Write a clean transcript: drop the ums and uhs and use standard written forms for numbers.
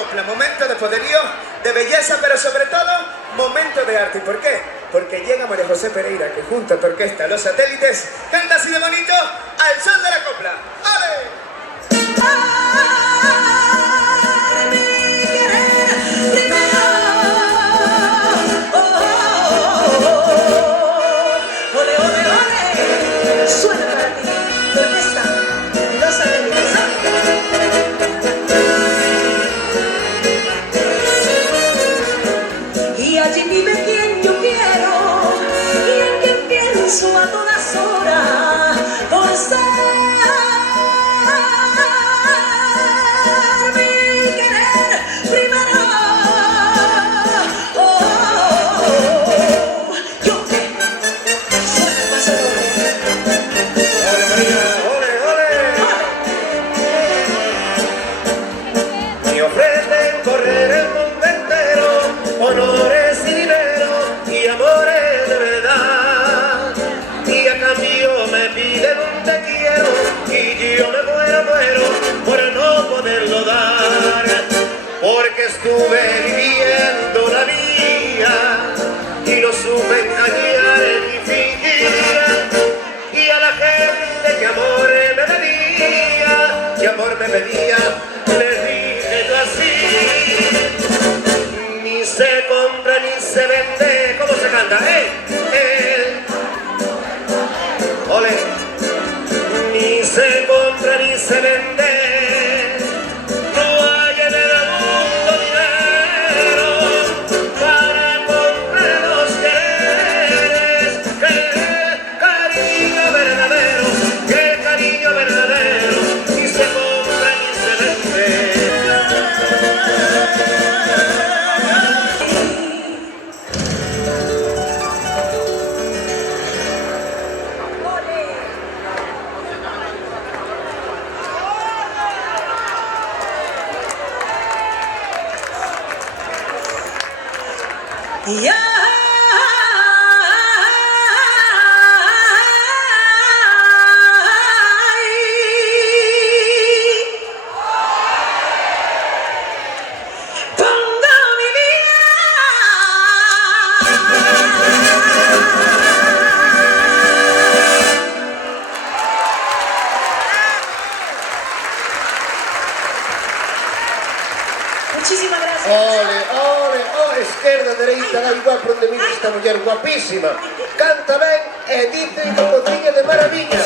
copla, momento de poderío, de belleza, pero sobre todo, momento de arte. ¿Y por qué? Porque llega María José Pereira, que junto a tu orquesta Los Satélites, canta así de bonito, al son de la copla. ¡Ale! A todas horas por ser mi querer primero. Yo soy el paso doble. ¡Ole, María! ¡Ole, ole! Me ofrecen correr el mundo entero, honores y dinero y amores de verdad. Y a cambio me piden un te quiero y yo me muero por no poderlo dar. Porque estuve viviendo la vida y no supe engañar ni fingir. Y a la gente que amor me pedía, que amor me pedía, les dije yo así: ni se compra ni se vende. ¿Cómo se canta? Ole. Ni se compra ni se vende. No hay en el mundo dinero para comprar los quereres. ¡Qué cariño verdadero! ¡Qué cariño verdadero! Ni se compra ni se vende. Yeah. Muchísimas gracias. Ole, ole, oh, esquerda, dereita, da igual por onde mira esta muller guapísima. Canta ben e dice como tiña de maravilla.